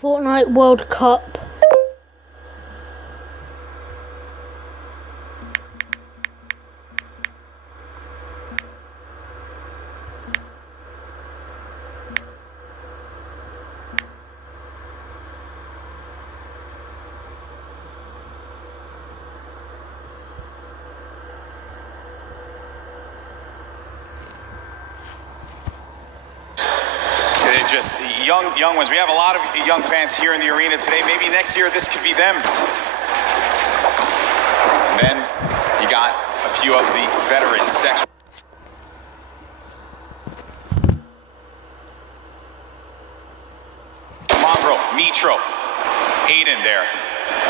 Fortnite World Cup. Just young ones. We have a lot of young fans here in the arena today. Maybe next year this could be them. And then you got a few of the veteran section. Mongrel, Mitro, Aiden there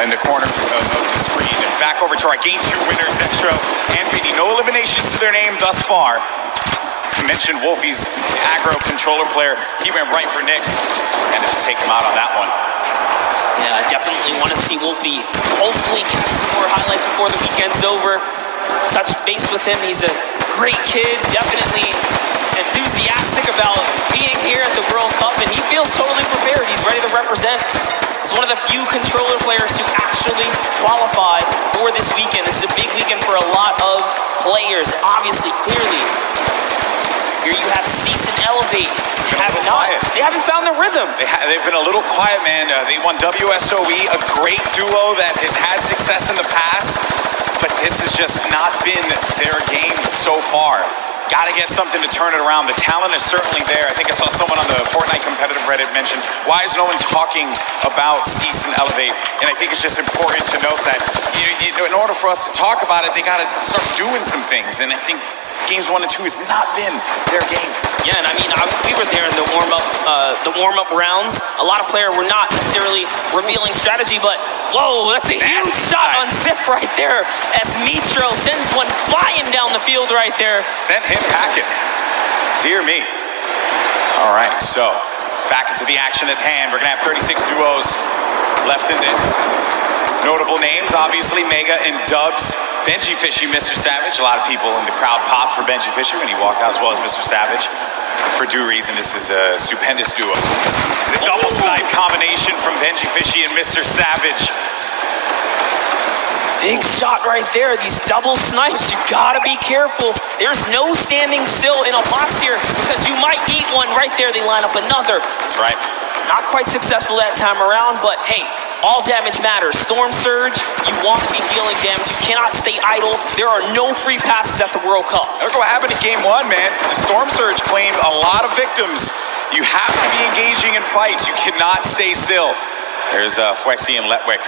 in the corner of the screen. And back over to our Game 2 winners, Zestro and Vinny. No eliminations to their name thus far. Mentioned Wolfie's aggro controller player. He went right for Nyx and just take him out on that one. Yeah, I definitely want to see Wolfie hopefully catch some more highlights before the weekend's over. Touch base with him. He's a great kid, definitely enthusiastic about being here at the World Cup, and he feels totally prepared. He's ready to represent. He's one of the few controller players who actually qualified for this weekend. This is a big weekend for a lot of players, obviously, clearly. Here you have Cease and Elevate. They haven't found their rhythm. They've been a little quiet, man. They won WSOE, a great duo that has had success in the past, but this has just not been their game so far. Got to get something to turn it around. The talent is certainly there. I think I saw someone on the Fortnite competitive Reddit mention, why is no one talking about Cease and Elevate? And I think it's just important to note that in order for us to talk about it, they got to start doing some things. And I think games 1 and 2 has not been their game. Yeah, and I mean, we were there in the warm-up rounds. A lot of players were not necessarily revealing strategy, but whoa, that's a huge shot on Sif right there as Mitro sends one flying down the field right there. Sent him packing. Dear me. All right, so back into the action at hand. We're gonna have 36 duos left in this. Notable names, obviously, Mega and Dubs. Benji Fishy, Mr. Savage. A lot of people in the crowd popped for Benji Fishy when he walked out, as well as Mr. Savage. For due reason, this is a stupendous duo. It's a double snipe combination from Benji Fishy and Mr. Savage. Big shot right there. These double snipes, you gotta be careful. There's no standing still in a box here because you might eat one right there. They line up another. That's right. Not quite successful that time around, but hey, all damage matters. Storm Surge, you want to be dealing damage. You cannot stay idle. There are no free passes at the World Cup. Look what happened in Game 1, man. The Storm Surge claimed a lot of victims. You have to be engaging in fights. You cannot stay still. There's Fwexy and Letwick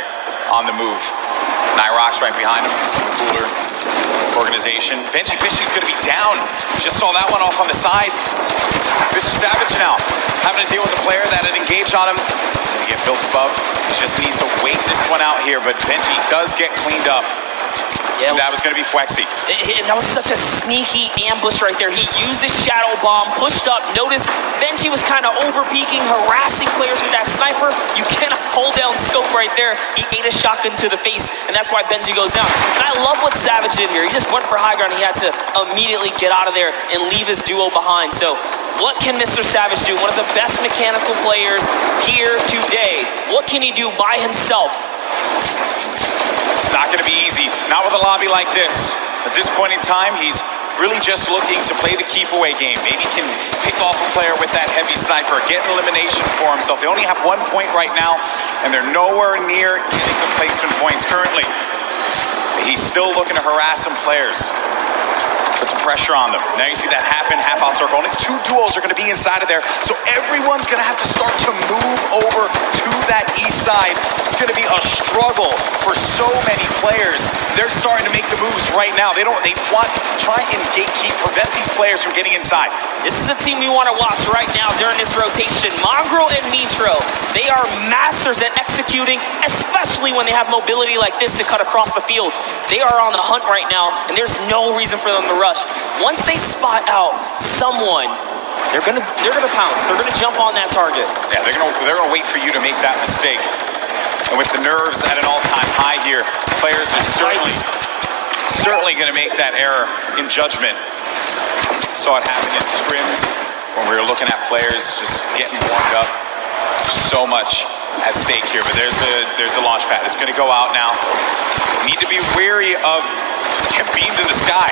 on the move. Nyrox right behind him. Cooler organization. Benji Fishy's going to be down. Just saw that one off on the side. Mr. Savage now having to deal with a player that had engaged on him. Going to get built above. He just needs to wait this one out here, but Benji does get cleaned up. Yeah, that was going to be Fwexy. And that was such a sneaky ambush right there. He used his shadow bomb, pushed up. Notice Benji was kind of over-peeking, harassing players with that sniper. You cannot hold down scope right there. He ate a shotgun to the face, and that's why Benji goes down. And I love what Savage did here. He just went for high ground. He had to immediately get out of there and leave his duo behind. So what can Mr. Savage do? One of the best mechanical players here today. What can he do by himself? It's not going to be easy. Not with a lobby like this. At this point in time, he's really just looking to play the keep-away game. Maybe he can pick off a player with that heavy sniper, get an elimination for himself. They only have 1 point right now, and they're nowhere near getting the placement points currently. He's still looking to harass some players. Put some pressure on them. Now you see that half in, half out circle. Only 2 duels are going to be inside of there, so everyone's going to have to start to move over to that east side. It's going to be a struggle for so many players. They're starting to make the moves right now. They want to try and gatekeep, prevent these players from getting inside. This is a team we want to watch right now during this rotation. Mongrel and Mitro, they are masters at executing, especially when they have mobility like this to cut across the field. They are on the hunt right now, and there's no reason for them to rush. Once they spot out someone, they're gonna pounce. They're gonna jump on that target. Yeah, they're gonna wait for you to make that mistake. And with the nerves at an all-time high here, players are certainly gonna make that error in judgment. Saw it happen in scrims when we were looking at players just getting warmed up. So much at stake here, but there's the launch pad. It's going to go out now. Need to be wary of just get beamed in the sky.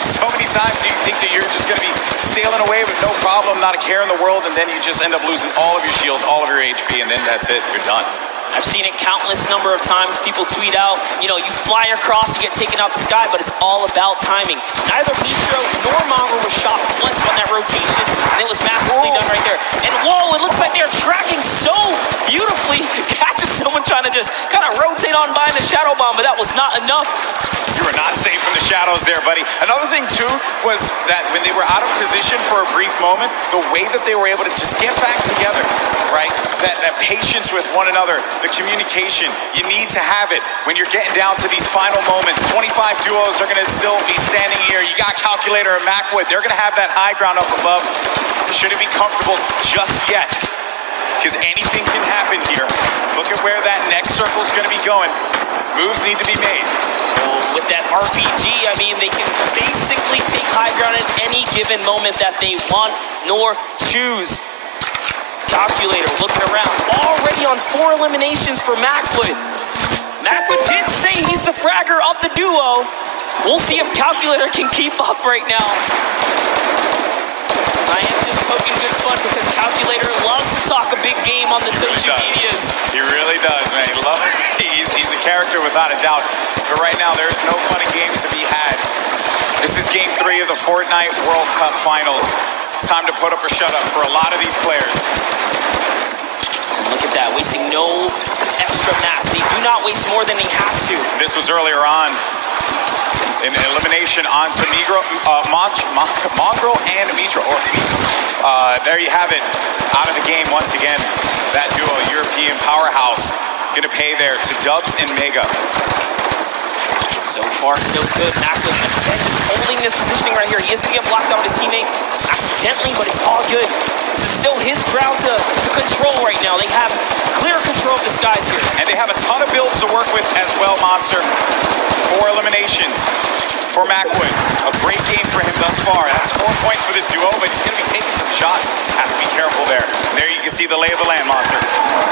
So many times you think that you're just going to be sailing away with no problem, not a care in the world, and then you just end up losing all of your shields, all of your HP, and then that's it. You're done. I've seen it countless number of times. People tweet out, you fly across, you get taken out the sky, but it's all about timing. Neither Mitro nor Mongrel was shot once on that rotation, and it was massively done right there. And whoa, it looks like they're tracking so beautifully. Catches someone trying to just kind of rotate on by in the shadow bomb, but that was not enough. You were not safe from the shadows there, buddy. Another thing, too, was that when they were out of position for a brief moment, the way that they were able to just get back together, right? That patience with one another, the communication, you need to have it when you're getting down to these final moments. 25 duos are going to still be standing here. You got Calculator and Macwood. They're going to have that high ground up above. Shouldn't be comfortable just yet, because anything can happen here. Look at where that next circle is going to be going. Moves need to be made. With that RPG, I mean, they can basically take high ground at any given moment that they want nor choose. Calculator looking around, already on 4 eliminations for Macwood. Macwood did say he's the fragger of the duo. We'll see if Calculator can keep up right now. I am just poking good fun because Calculator loves to talk a big game on the social medias. He really does, man. He's a character without a doubt. But right now, there is no fun and games to be had. This is Game 3 of the Fortnite World Cup Finals. It's time to put up or shut up for a lot of these players. Look at that, wasting no extra mats. They do not waste more than they have to. This was earlier on. An elimination onto Mongrel and Mitro. There you have it. Out of the game once again. That duo, European powerhouse, going to pay there to Dubs and Mega. So far, so good. Macwood again just holding this positioning right here. He is going to get blocked out of his teammate accidentally, but it's all good. This is still his ground to control right now. They have clear control of the skies here. And they have a ton of builds to work with as well, Monster. 4 eliminations for Macwood. A great game for him thus far. That's 4 points for this duo, but he's going to be taking some shots. Has to be careful there. And there you can see the lay of the land, Monster.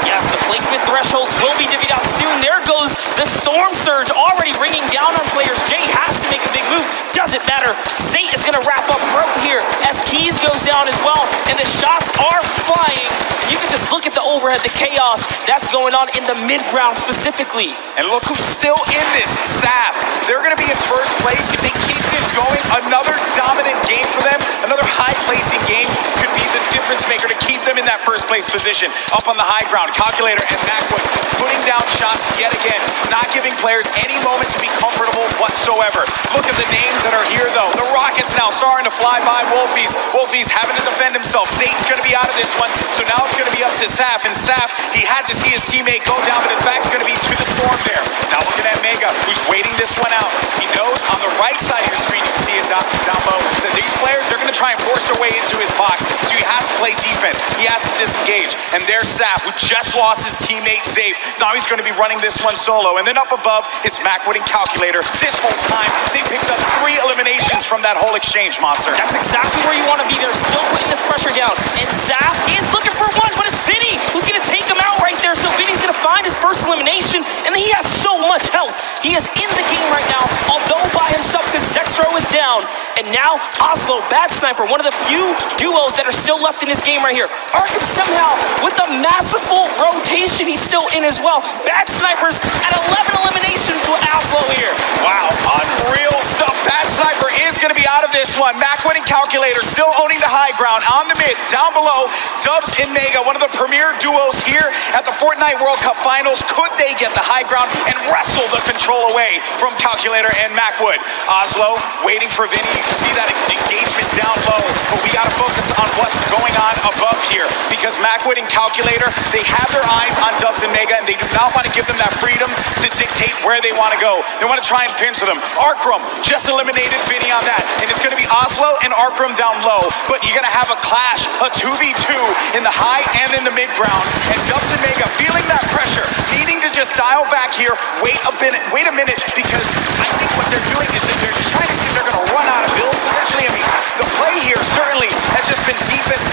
Yes, the placement thresholds will be divvied out soon. There goes the Storm Surge already ringing down on players. Jay has to make a big move. Doesn't matter. Zate is going to wrap up rope here as Keys goes down as well. And the shots are flying. And you can just look at the overhead, the chaos that's going on in the mid-ground specifically. And look who's still in this, Saf. They're going to be in first place. If they keep this going, another dominant game for them, another high-placing game could be the difference maker to keep them in that first place position. Up on the high ground, Calculator and Macwood putting down shots yet again, not giving players any moment to be comfortable whatsoever. Look at the names that are here, though. The Rockets now starting to fly by Wolfies. Wolfies having to defend himself. Satan's going to be out of this one, so now it's going to be up to Saf. And Saf, he had to see his teammate go down, but his back's going to be to the Storm there. Now looking at Mega, who's waiting this one out. He knows on the right side of the screen, you can see it down low, that these players, they're going to try and force their way into his box, so he has to play defense. He has to disengage. And there's Saf, who just lost his teammate safe. Now he's going to be running this one solo. And then up above, it's Macwood and Calculator. This whole time, they picked up 3 eliminations from that whole exchange, Monster. That's exactly where you want to be. They're still putting this pressure down. And Saf is looking for one, but it's Vinny who's going to take him out right there. So Vinny's going to find his first elimination, and he has so much health. He is in the game right now, although by himself, because Zexro is down. And now Oslo, Bad Sniper, one of the few duos that are still left in this game right here. Arkham somehow, with a masterful rotation, he's still in as well. Bad Snipers at 11 eliminations with Oslo here. Wow, unreal stuff. Bad Sniper is going to be out of this one. Macwood and Calculator still owning the high ground. On the mid, down below, Dubs and Mega, one of the premier duos here at the Fortnite World Cup Finals. Could they get the high ground and wrestle the control away from Calculator and Macwood? Oslo waiting for Vinny. You can see that engagement down low, but we got to focus on what's going on above here, because Macwood and Calculator, they have their eyes on Dubs and Mega, and they do not want to give them that freedom to dictate where they want to go. They want to try and pinch them. Arkram just eliminated Vinny on that, and it's going to be Oslo and Arkram down low, but you're going to have a clash, a 2v2 in the high and in the mid ground, and Dubs and Mega feeling that pressure, needing to just dial back here, wait a minute, because I think what they're doing is that they're just trying to see if they're going to run out of builds. Essentially, I mean, the play here certainly has just been defense.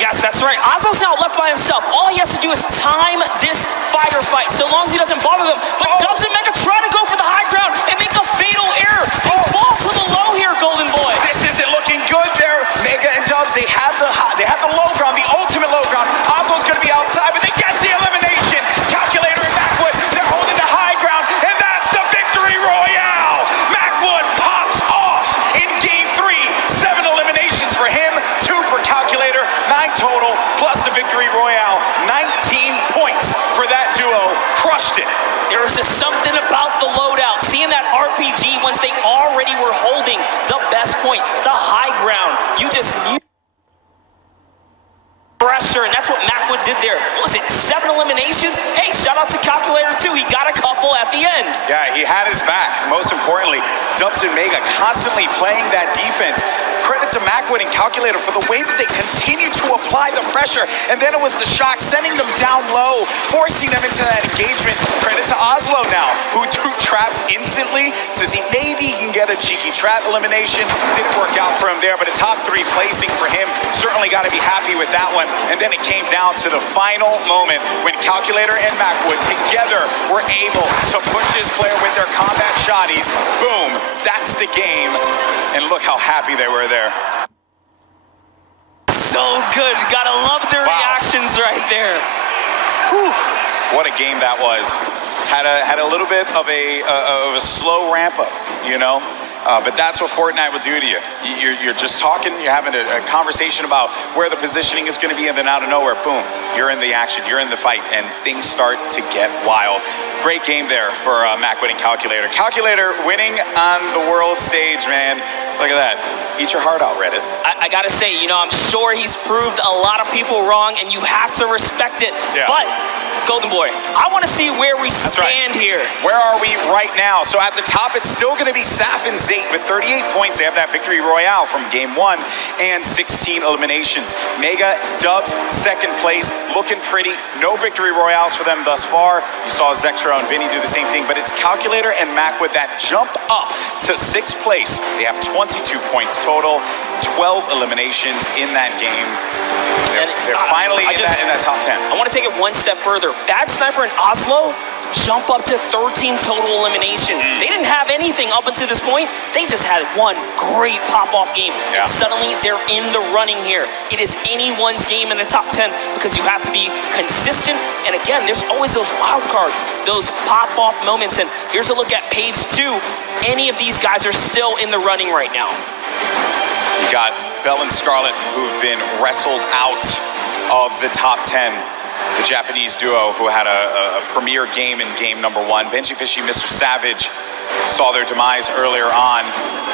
Yes, that's right. Oslo's now left by himself. All he has to do is time this fight, so long as he doesn't bother them. But Dubs and Mega try to go for the high ground and make a fatal error. They fall to the low here, Golden Boy. This isn't looking good there. Mega and Dubs, they have the low ground, the ultimate low ground. Oslo's going to be outside, but they get the elimination. Calculator and Macwood, they're holding the high ground, and that's the victory royale. Macwood pops off in game 3. 7 eliminations for him, 2 for Calculator, 9 total, plus the victory royale. 19 points for that duo. Crushed it. There was just something about the loadout. Seeing that RPG once they already were holding the best point, the high ground. You just knew pressure, and that's what Macwood did there. What was it, 7 eliminations? Hey, shout out to Calculator too. He got a couple at the end. Yeah, he had his back. Most importantly, Dubs and Mega constantly playing that defense. Credit to Macwood and Calculator for the way that they continue to apply the pressure. And then it was the shock, sending them down low, forcing them into that engagement. Credit to Oslo now, who threw traps instantly to see maybe he can get a cheeky trap elimination. Didn't work out for him there, but a top 3 placing for him. Certainly got to be happy with that one. And then it came down to the final moment when Calculator and Macwood together were able to push this player with their combat shotties. Boom, that's the game. And look how happy they were there. So good. Gotta love their reactions right there. Whew. What a game that was. Had a little bit of a slow ramp up, you know. But that's what Fortnite will do to you. You're just talking, you're having a conversation about where the positioning is going to be, and then out of nowhere, boom, you're in the action, you're in the fight, and things start to get wild. Great game there for Macwood and Calculator. Calculator winning on the world stage, man. Look at that. Eat your heart out, Reddit. I gotta say, you know, I'm sure he's proved a lot of people wrong, and you have to respect it. Yeah. But Golden Boy, I want to see where we stand here. Where are we right now? So at the top, it's still going to be Saf and Zate with 38 points. They have that victory royale from game 1 and 16 eliminations. Mega, Dubs, second place, looking pretty. No victory royales for them thus far. You saw Zextro and Vinny do the same thing, but it's Calculator and Macwood that jump up to 6th place. They have 22 points total, 12 eliminations in that game. They're finally in that top 10. I want to take it one step further. Bad Sniper and Oslo jump up to 13 total eliminations. They didn't have anything up until this point. They just had one great pop-off game. Yeah. And suddenly they're in the running here. It is anyone's game in the top 10 because you have to be consistent. And again, there's always those wild cards, those pop-off moments. And here's a look at page 2. Any of these guys are still in the running right now. You got Bell and Scarlet, who've been wrestled out of the top 10. The Japanese duo who had a premier game in game number 1. Benji Fishy, Mr. Savage saw their demise earlier on.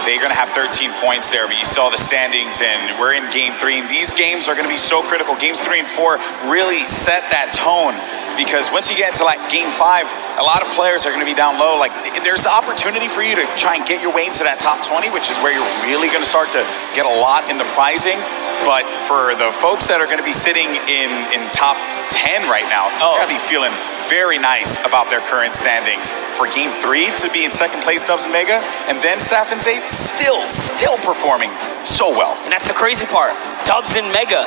They're going to have 13 points there, but you saw the standings, and we're in game 3. And these games are going to be so critical. Games 3 and 4 really set that tone, because once you get into like game 5, a lot of players are going to be down low. Like, there's the opportunity for you to try and get your way into that top 20, which is where you're really going to start to get a lot in the prizing. But for the folks that are going to be sitting in top 10 right now, they're going to be feeling very nice about their current standings. For game 3 to be in 2nd place, Dubs and Mega, and then Saf and Zate still performing so well. And that's the crazy part. Dubs and Mega,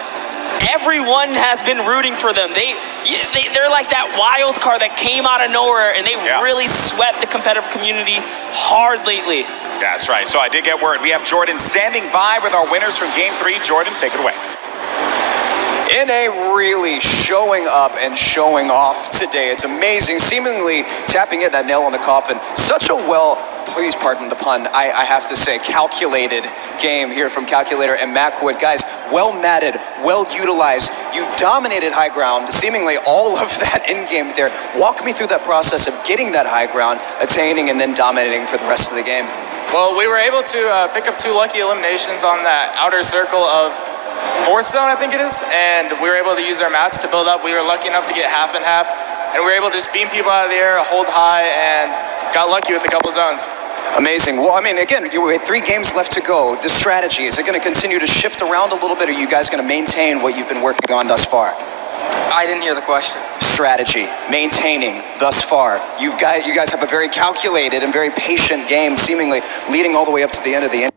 everyone has been rooting for them. They're like that wild card that came out of nowhere, and they really swept the competitive community hard lately. That's right. So I did get word. We have Jordan standing by with our winners from game 3. Jordan, take it away. NA really showing up and showing off today. It's amazing, seemingly tapping in that nail on the coffin. Such a please pardon the pun, I have to say, calculated game here from Calculator and Macwood. Guys, well matted, well utilized. You dominated high ground, seemingly all of that in-game there. Walk me through that process of getting that high ground, attaining, and then dominating for the rest of the game. Well, we were able to pick up 2 lucky eliminations on that outer circle of 4th zone, I think it is, and we were able to use our mats to build up. We were lucky enough to get half and half, and we were able to just beam people out of the air, hold high, and got lucky with a couple zones. Amazing. Well, I mean, again, you had 3 games left to go. The strategy, is it going to continue to shift around a little bit, or are you guys going to maintain what you've been working on thus far? I didn't hear the question. Strategy, maintaining thus far. You guys have a very calculated and very patient game, seemingly leading all the way up to the end of the